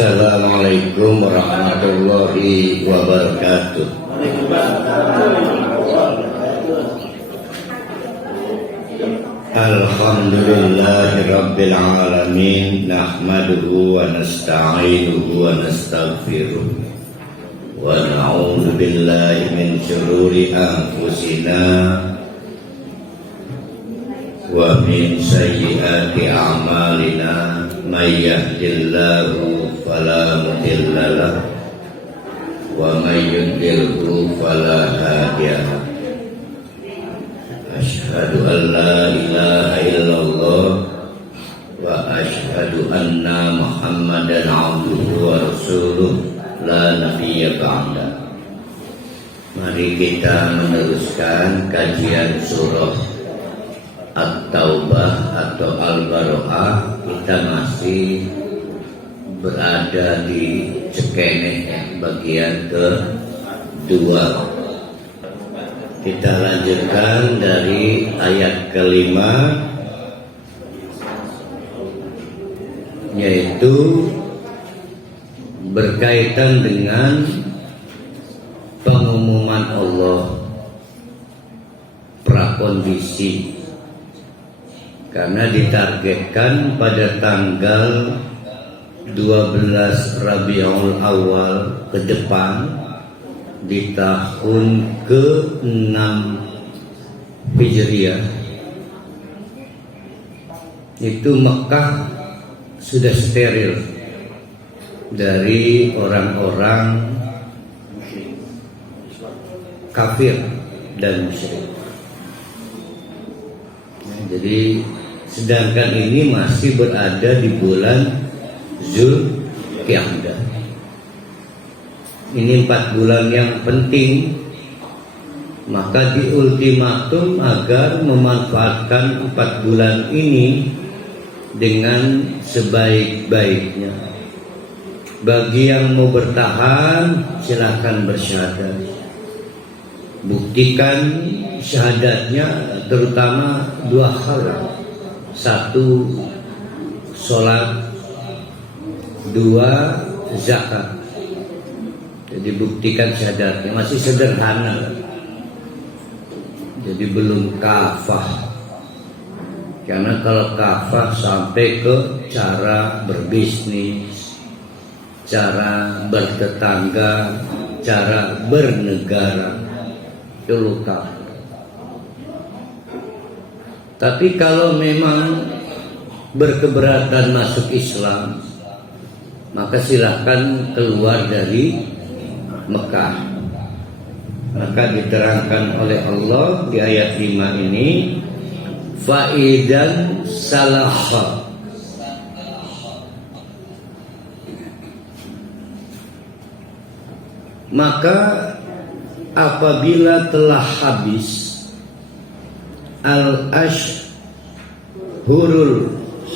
Assalamualaikum warahmatullahi wabarakatuh. Alhamdulillahi rabbil alamin, nahmaduhu wa nasta'inuhu wa nastaghfiruh wa na'udzu billahi min syururi anfusina wa min sayyiati a'malina, may yahdihillahu fala mudilla lahu wa may yudlilhu fala hadiya lahu. Asyhadu an la ilaha illallah wa asyhadu anna Muhammadan abduhu wa rasuluh la nabiyya ba'da. Mari kita meneruskan kajian surah At-Taubah atau Al-Baro'ah. Kita masih berada di cekeneh bagian kedua. Kita lanjutkan dari ayat kelima, yaitu berkaitan dengan pengumuman Allah prakondisi, karena ditargetkan pada tanggal 12 Rabiul Awal ke depan di tahun ke-6 Hijriah itu Mekah sudah steril dari orang-orang kafir dan musyrik. Jadi sedangkan ini masih berada di bulan Zulqa'dah. Ini 4 bulan yang penting, maka diultimatum agar memanfaatkan 4 bulan ini dengan sebaik-baiknya. Bagi yang mau bertahan, silakan bersyahadat. Buktikan syahadatnya terutama 2 hal. 1, sholat. 2, zakat. Jadi buktikan syahadatnya. Masih sederhana, jadi belum kafah. Karena kalau kafah sampai ke cara berbisnis, cara bertetangga, cara bernegara, itu luka. Tapi kalau memang berkeberatan masuk Islam, maka silakan keluar dari Mekah. Maka diterangkan oleh Allah di ayat 5 ini, faidan salaha, maka apabila telah habis al-ashhurul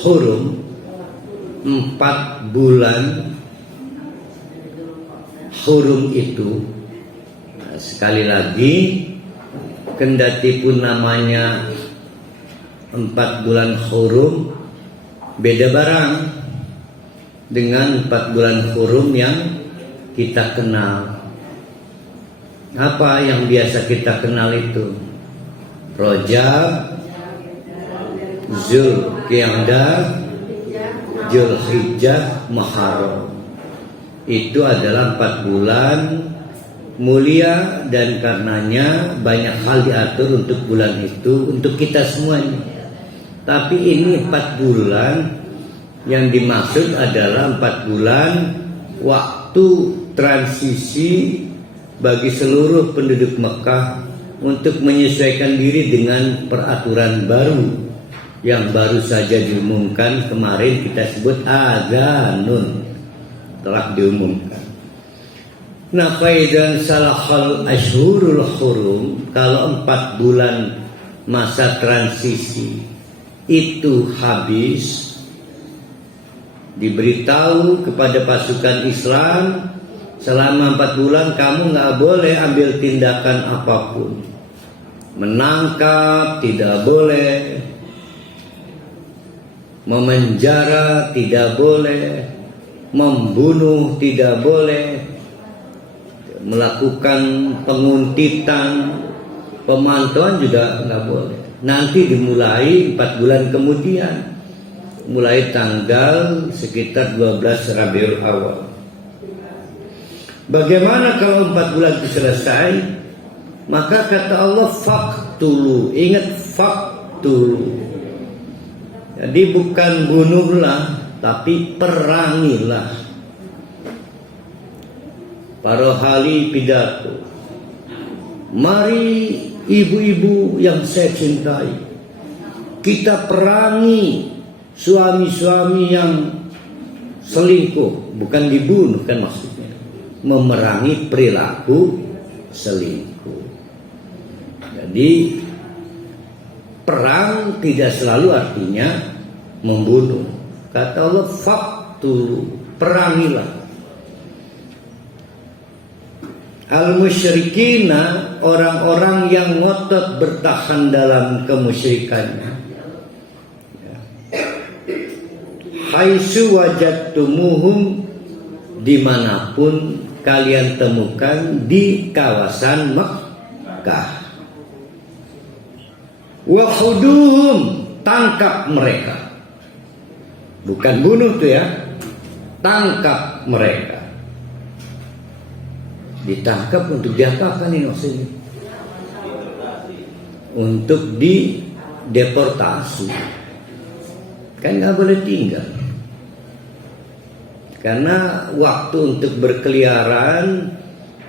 hurum, 4 bulan hurum itu. Sekali lagi, kendati pun namanya 4 bulan hurum, beda barang dengan 4 bulan hurum yang kita kenal. Apa yang biasa kita kenal itu? Rajab, Zulqa'dah, Dzulhijjah, Muharram. Itu adalah 4 bulan mulia, dan karenanya banyak hal diatur untuk bulan itu, untuk kita semuanya. Tapi ini 4 bulan yang dimaksud adalah 4 bulan waktu transisi bagi seluruh penduduk Mekah untuk menyesuaikan diri dengan peraturan baru yang baru saja diumumkan kemarin. Kita sebut adzanun, telah diumumkan. Nah, faidan salahal ashhurul hurum, kalau 4 bulan masa transisi itu habis, diberitahu kepada pasukan Islam, selama 4 bulan kamu nggak boleh ambil tindakan apapun. Menangkap tidak boleh, memenjara tidak boleh, membunuh tidak boleh, melakukan penguntitan, pemantauan juga nggak boleh. Nanti dimulai 4 bulan kemudian, mulai tanggal sekitar 12 Rabiul Awal. Bagaimana kalau 4 bulan itu selesai? Maka kata Allah, faqtulu. Ingat, faqtulu. Jadi bukan bunuhlah, tapi perangilah. Para ahli pidato, mari ibu-ibu yang saya cintai, kita perangi suami-suami yang selingkuh. Bukan dibunuh kan maksudnya, memerangi perilaku selingkuh. Jadi perang tidak selalu artinya membunuh. Kata Allah, faqtulu, perangilah. Al-musyrikina, orang-orang yang ngotot bertahan dalam kemusyrikannya. Haitsu wajadtumuhum, dimanapun kalian temukan di kawasan Makkah. Wa khuduhum, tangkap mereka. Bukan bunuh tuh ya, tangkap mereka. Ditangkap untuk diapakan ini maksudnya? Untuk dideportasi. Kan nggak boleh tinggal. Karena waktu untuk berkeliaran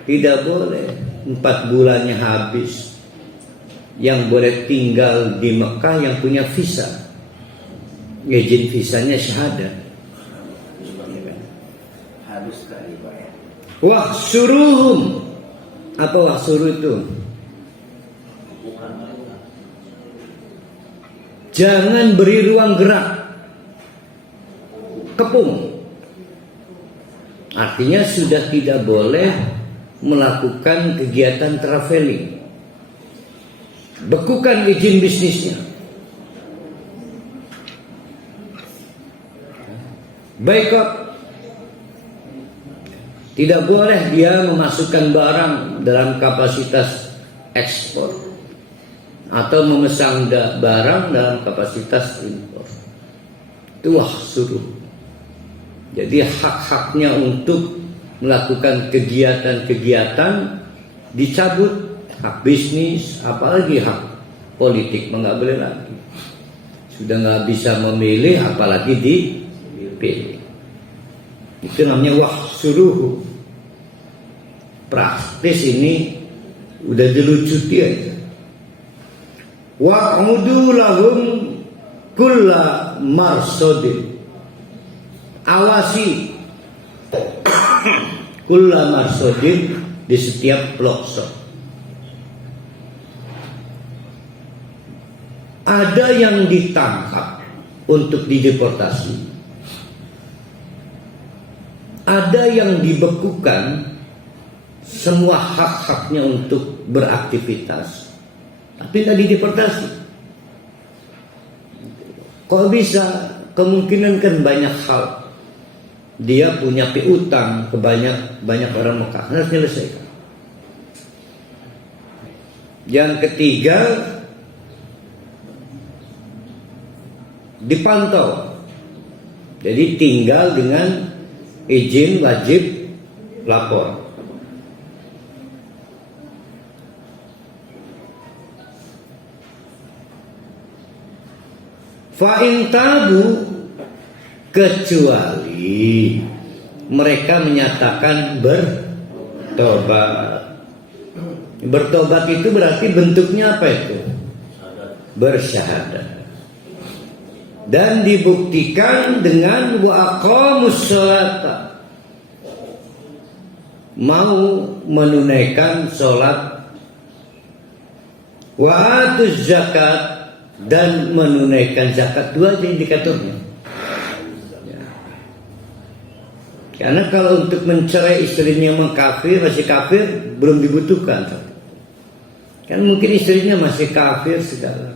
tidak boleh. 4 bulannya habis. Yang boleh tinggal di Mekah yang punya visa. Izin visanya syahadat. Habis kali Pak ya. Wahsuruhum. Apa wahsuruh itu? Jangan beri ruang gerak. Kepung. Artinya sudah tidak boleh melakukan kegiatan traveling. Bekukan izin bisnisnya. Boikot. Tidak boleh dia memasukkan barang dalam kapasitas ekspor atau memesan barang dalam kapasitas impor. Itu wahsuruh. Jadi hak-haknya untuk melakukan kegiatan-kegiatan dicabut. Hak bisnis, apalagi hak politik, nggak boleh lagi. Sudah nggak bisa memilih, apalagi dipilih. Itu namanya wahsuruh. Praktis ini udah dilucuti aja. Wa'udu lahum kulla marsodin. Awasi kulla marsodin di setiap pelosok. Ada yang ditangkap untuk dideportasi. Ada yang dibekukan semua hak-haknya untuk beraktivitas, tapi tidak dideportasi. Kok bisa? Kemungkinan kan banyak hal. Dia punya piutang ke banyak orang Mekah, harus menyelesaikan. Yang ketiga, dipantau. Jadi tinggal dengan izin wajib lapor. Fa'in tabu, kecuali mereka menyatakan bertobat. Bertobat itu berarti bentuknya apa itu? Bersyahadat. Dan dibuktikan dengan wa aqamus sholata, mau menunaikan sholat, wa atuz zakat, dan menunaikan zakat. 2 aja indikatornya ya. Karena kalau untuk mencerai istrinya yang kafir, masih kafir, belum dibutuhkan. Kan mungkin istrinya masih kafir segala.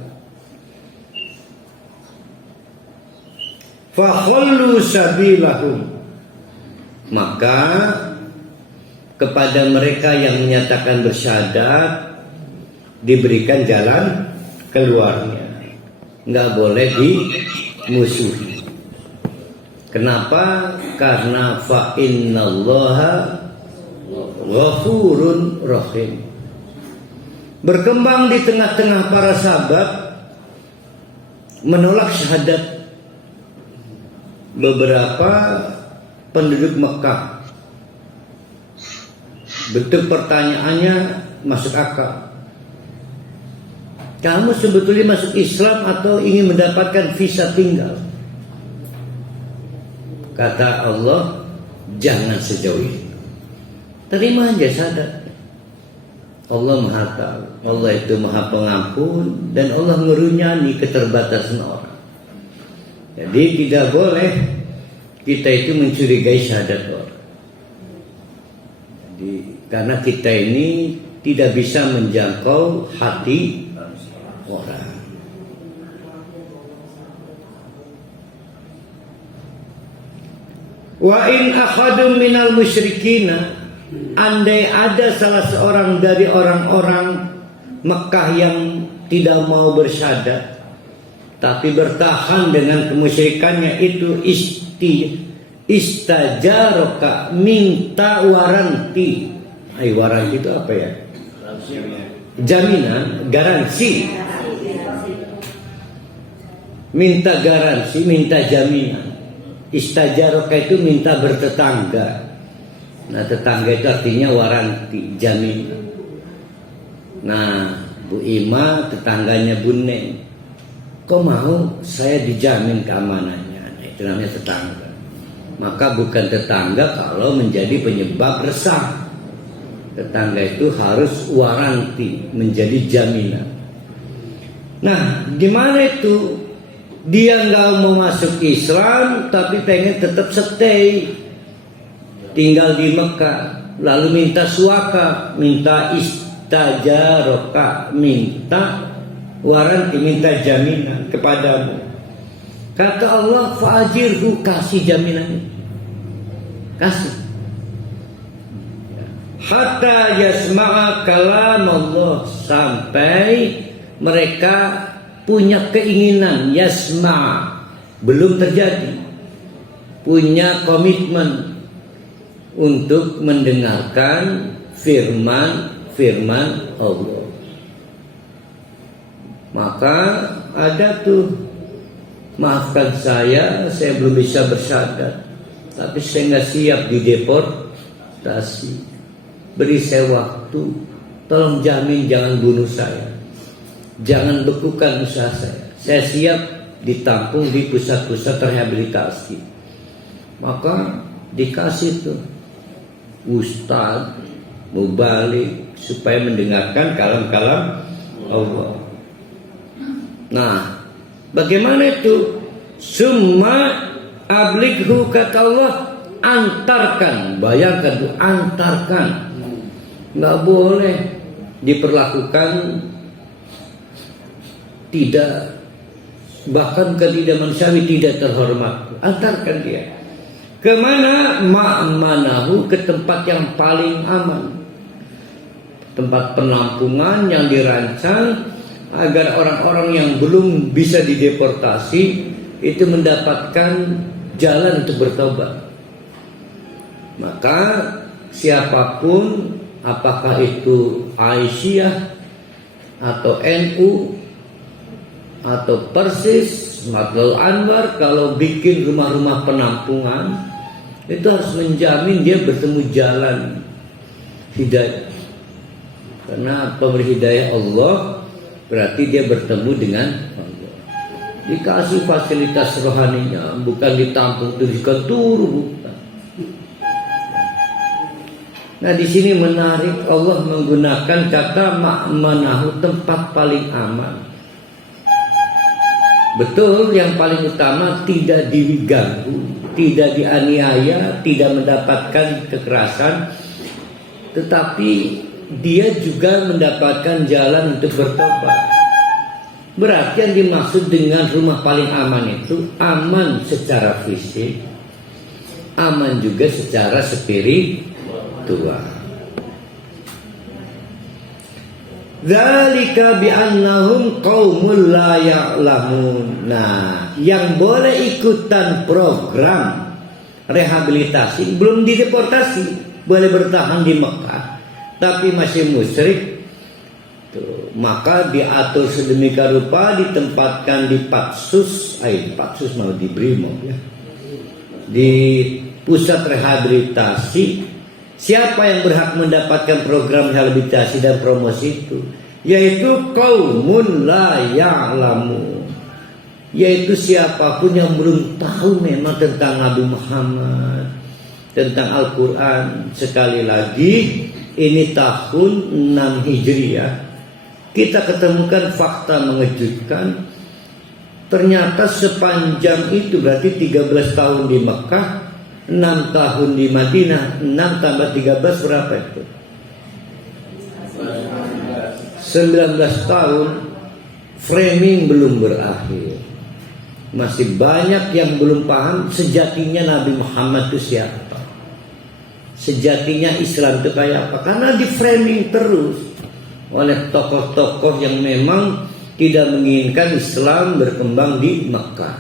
Fakhallu sabilahum, Maka kepada mereka yang menyatakan bersyahadat diberikan jalan keluarnya, nggak boleh dimusuhi. Kenapa? Karena fa innallaha ghafurun rahim. Berkembang di tengah-tengah para sahabat menolak syahadat. Beberapa penduduk Mekah, bentuk pertanyaannya masuk akal. Kamu sebetulnya masuk Islam atau ingin mendapatkan visa tinggal? Kata Allah, jangan sejauh itu. Terima aja syahadat. Allah Maha Tahu, Allah itu Maha Pengampun, dan Allah ngerunyani keterbatasan orang. Jadi tidak boleh kita itu mencurigai syahadat orang. Jadi karena kita ini tidak bisa menjangkau hati orang. Wa in ahadun minal musyrikina, andai ada salah seorang dari orang-orang Mekah yang tidak mau bersyahadat tapi bertahan dengan kemusyrikannya itu, istajaraka, minta waranti. Waranti itu apa ya? Jaminan, garansi. Minta garansi, minta jaminan. Istajaraka itu minta bertetangga. Nah, tetangga itu artinya waranti, jaminan. Nah, Bu Ima tetangganya Bu Neng, kok mau saya dijamin keamanannya? Nah, itu namanya tetangga. Maka bukan tetangga kalau menjadi penyebab resah. Tetangga itu harus waranti, menjadi jaminan. Nah, gimana itu? Dia nggak mau masuk Islam tapi pengen tetap stay, tinggal di Mekah, lalu minta suaka, minta istajaraka, minta waranti, minta jaminan kepadamu. Kata Allah, fa'ajirhu, kasih jaminannya, kasih. Hatta yasma'a kalam Allah, sampai mereka punya keinginan, yasma' belum terjadi, punya komitmen untuk mendengarkan firman Allah. Maka ada tuh, maafkan saya belum bisa bersyahadat, tapi saya nggak siap dideportasi. Beri saya waktu, tolong jamin jangan bunuh saya, jangan bekukan usaha saya. Saya siap ditampung di pusat-pusat rehabilitasi. Maka dikasih tuh ustaz mubalik supaya mendengarkan kalam-kalam Allah. Nah, bagaimana itu? Summa ablighu, kata Allah, antarkan. Bayangkan tuh, antarkan. Nggak boleh diperlakukan tidak, bahkan tidak manusiawi, tidak terhormat. Antarkan dia kemana? Ma'manahu, ke tempat yang paling aman, tempat penampungan yang dirancang agar orang-orang yang belum bisa dideportasi itu mendapatkan jalan untuk bertobat. Maka siapapun, apakah itu Aisyah atau NU atau Persis, Madul Anwar, kalau bikin rumah-rumah penampungan itu harus menjamin dia bertemu jalan hidayah. Karena pemberi hidayah Allah, berarti dia bertemu dengan Allah. Dikasih fasilitas rohaninya, bukan ditampung tuliskan turu, bukan. Nah, di sini menarik, Allah menggunakan kata ma'manahu, tempat paling aman. Betul, yang paling utama tidak diganggu, tidak dianiaya, tidak mendapatkan kekerasan, tetapi dia juga mendapatkan jalan untuk bertobat. Berarti yang dimaksud dengan rumah paling aman itu aman secara fisik, aman juga secara spiritual. Dzalika bi'annahum qaumul la ya'lamun. Nah, yang boleh ikutan program rehabilitasi belum dideportasi, boleh bertahan di Mekah, tapi masih musyrik. Tuh, maka diatur sedemikian rupa, ditempatkan di Patsus mau di Brimob ya, di pusat rehabilitasi. Siapa yang berhak mendapatkan program rehabilitasi dan promosi itu? Yaitu qaumun la ya'lamun, yaitu siapapun yang belum tahu memang tentang Nabi Muhammad, tentang Al-Quran. Sekali lagi, ini tahun 6 Hijriah, kita ketemukan fakta mengejutkan. Ternyata sepanjang itu, berarti 13 tahun di Mekah, 6 tahun di Madinah. 6 tambah 13 berapa itu? 19 tahun. Framing belum berakhir. Masih banyak yang belum paham sejatinya Nabi Muhammad itu siapa, sejatinya Islam itu kayak apa. Karena di framing terus oleh tokoh-tokoh yang memang tidak menginginkan Islam berkembang di Mekah.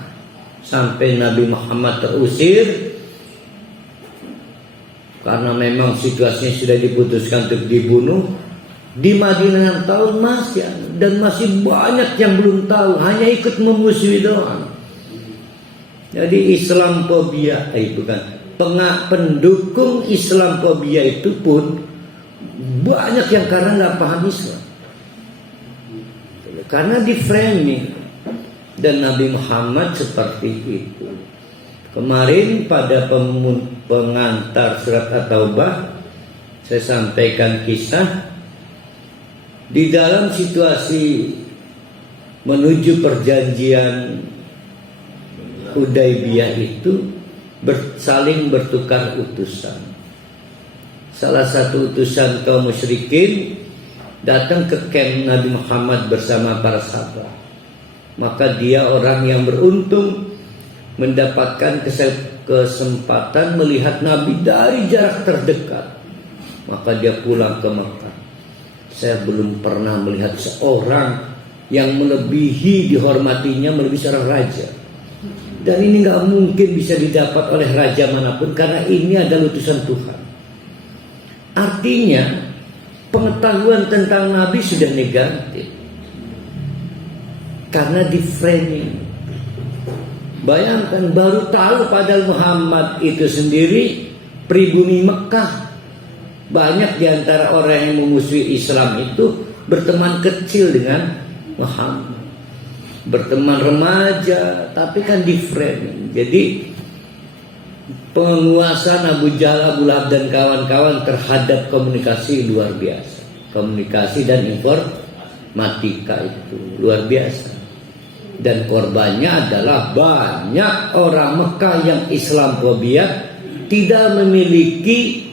Sampai Nabi Muhammad terusir karena memang situasinya sudah diputuskan untuk dibunuh. Di Madinah tahun masih, dan masih banyak yang belum tahu, hanya ikut memusuhi doang. Jadi Islamophobia pendukung Islamophobia itu pun banyak yang karena nggak paham Islam, karena di framing. Dan Nabi Muhammad seperti itu. Kemarin pada pengantar surat At-Taubah saya sampaikan kisah di dalam situasi menuju perjanjian Hudaybiyah itu saling bertukar utusan. Salah satu utusan kaum musyrikin datang ke camp Nabi Muhammad bersama para sahabat. Maka dia orang yang beruntung mendapatkan kesempatan melihat Nabi dari jarak terdekat. Maka dia pulang ke Mekah. Saya belum pernah melihat seorang yang melebihi dihormatinya, melebihi seorang raja. Dan ini gak mungkin bisa didapat oleh raja manapun, karena ini adalah utusan Tuhan. Artinya pengetahuan tentang Nabi sudah negatif, karena di framing. Bayangkan, baru tahu padahal Muhammad itu sendiri pribumi Mekah. Banyak diantara orang yang memusuhi Islam itu berteman kecil dengan Muhammad, berteman remaja, tapi kan di framing. Jadi penguasaan Abu Jahal, Abu Lahab dan kawan-kawan terhadap komunikasi luar biasa. Komunikasi dan informatika itu luar biasa. Dan korbannya adalah banyak orang Mekah yang Islamophobia, tidak memiliki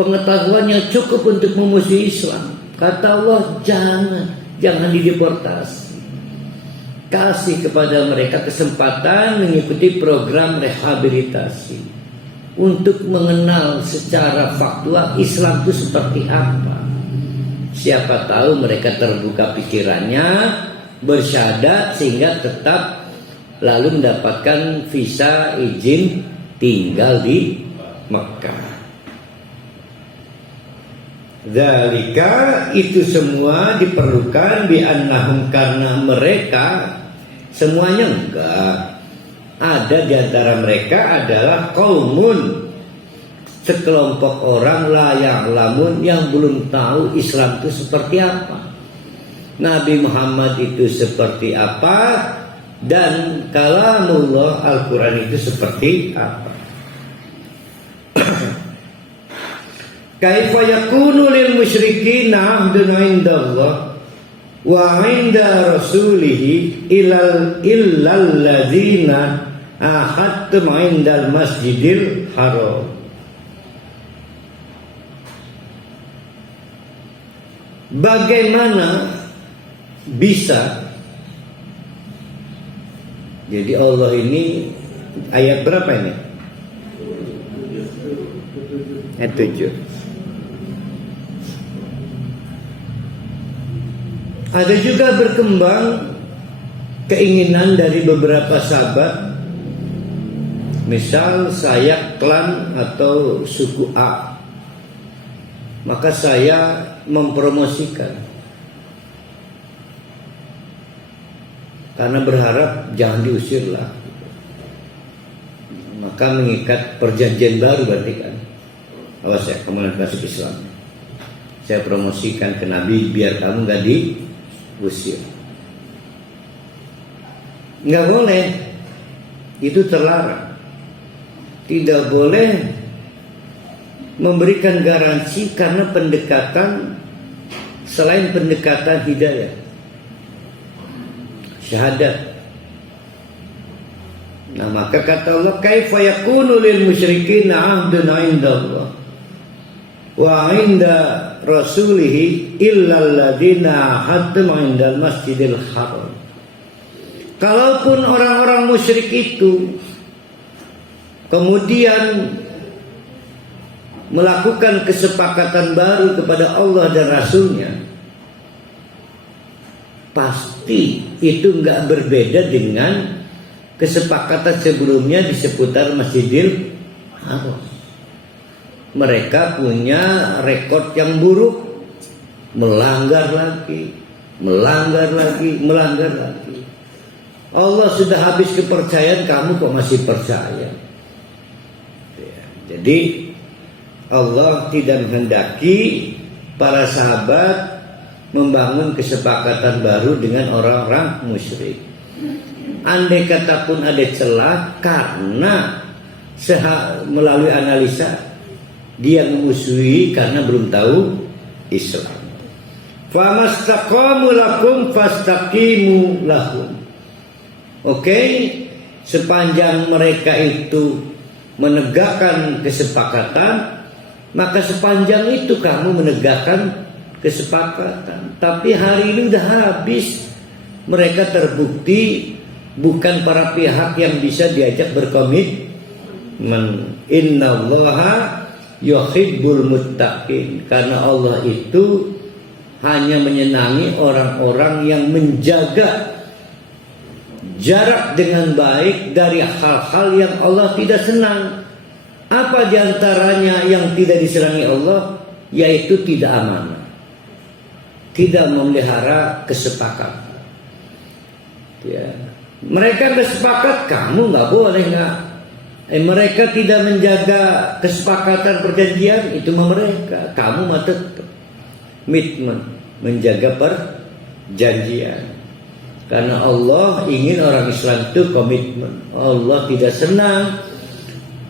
pengetahuan yang cukup untuk memusuhi Islam. Kata Allah, jangan dideportasi. Kasih kepada mereka kesempatan mengikuti program rehabilitasi untuk mengenal secara faktual Islam itu seperti apa. Siapa tahu mereka terbuka pikirannya, bersyahadat sehingga tetap lalu mendapatkan visa izin tinggal di Mekah. Dzalika, itu semua diperlukan bi'annahum, karena mereka semuanya enggak. Ada di antara mereka adalah qaumun, sekelompok orang la ya'lamun, yang belum tahu Islam itu seperti apa, Nabi Muhammad itu seperti apa, dan kalamullah Al-Quran itu seperti apa. Kaifa yakunu lil musyrikin 'ahdun 'indallah wa 'inda rasulih illal ladzina ahadtum 'indal masjidil haram. Bagaimana bisa? Jadi Allah ini ayat berapa ini? Yang 7. Ada juga berkembang keinginan dari beberapa sahabat, misal saya klan atau suku A, maka saya mempromosikan karena berharap jangan diusir lah, maka mengikat perjanjian baru berarti kan. Awas ya, kamu masuk Islam, saya promosikan ke Nabi biar kamu gak diusir. Nggak boleh, itu terlarang. Tidak boleh memberikan garansi karena pendekatan selain pendekatan hidayah, syahadat. Nah, maka kata Allah, kaifa yakunu lil musyrikin 'ahdun 'inda Allah wa 'inda rasulih illa alladziina 'ahadtum 'indal masjidil haram. Kalaupun orang-orang musyrik itu kemudian melakukan kesepakatan baru kepada Allah dan Rasulnya, pasti itu nggak berbeda dengan kesepakatan sebelumnya di seputar Masjidil Haram. Mereka punya rekod yang buruk, melanggar lagi. Allah sudah habis kepercayaan, kamu kok masih percaya? Jadi Allah tidak menghendaki para sahabat membangun kesepakatan baru dengan orang-orang musyrik. Andai kata pun ada celah karena melalui analisa dia memusuhi karena belum tahu Islam. Famastaqamu lakum fastaqimu lahum. Oke, sepanjang mereka itu menegakkan kesepakatan, maka sepanjang itu kamu menegakkan kesepakatan. Tapi hari ini udah habis, mereka terbukti bukan para pihak yang bisa diajak berkomitmen. Innallaha yuhibbul muttaqin, karena Allah itu hanya menyenangi orang-orang yang menjaga jarak dengan baik dari hal-hal yang Allah tidak senang. Apa diantaranya yang tidak disenangi Allah? Yaitu tidak amanah, tidak memelihara kesepakatan. Ya. Mereka bersepakat, kamu nggak boleh nggak. Mereka tidak menjaga kesepakatan perjanjian, itu mereka. Kamu mah tetap komitmen menjaga perjanjian. Karena Allah ingin orang Islam itu komitmen. Allah tidak senang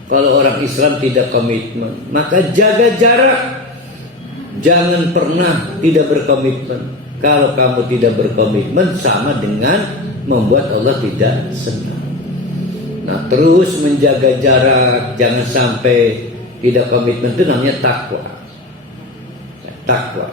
kalau orang Islam tidak komitmen. Maka jaga jarak. Jangan pernah tidak berkomitmen. Kalau kamu tidak berkomitmen, sama dengan membuat Allah tidak senang. Nah, terus menjaga jarak, jangan sampai tidak komitmen, itu namanya takwa. Takwa.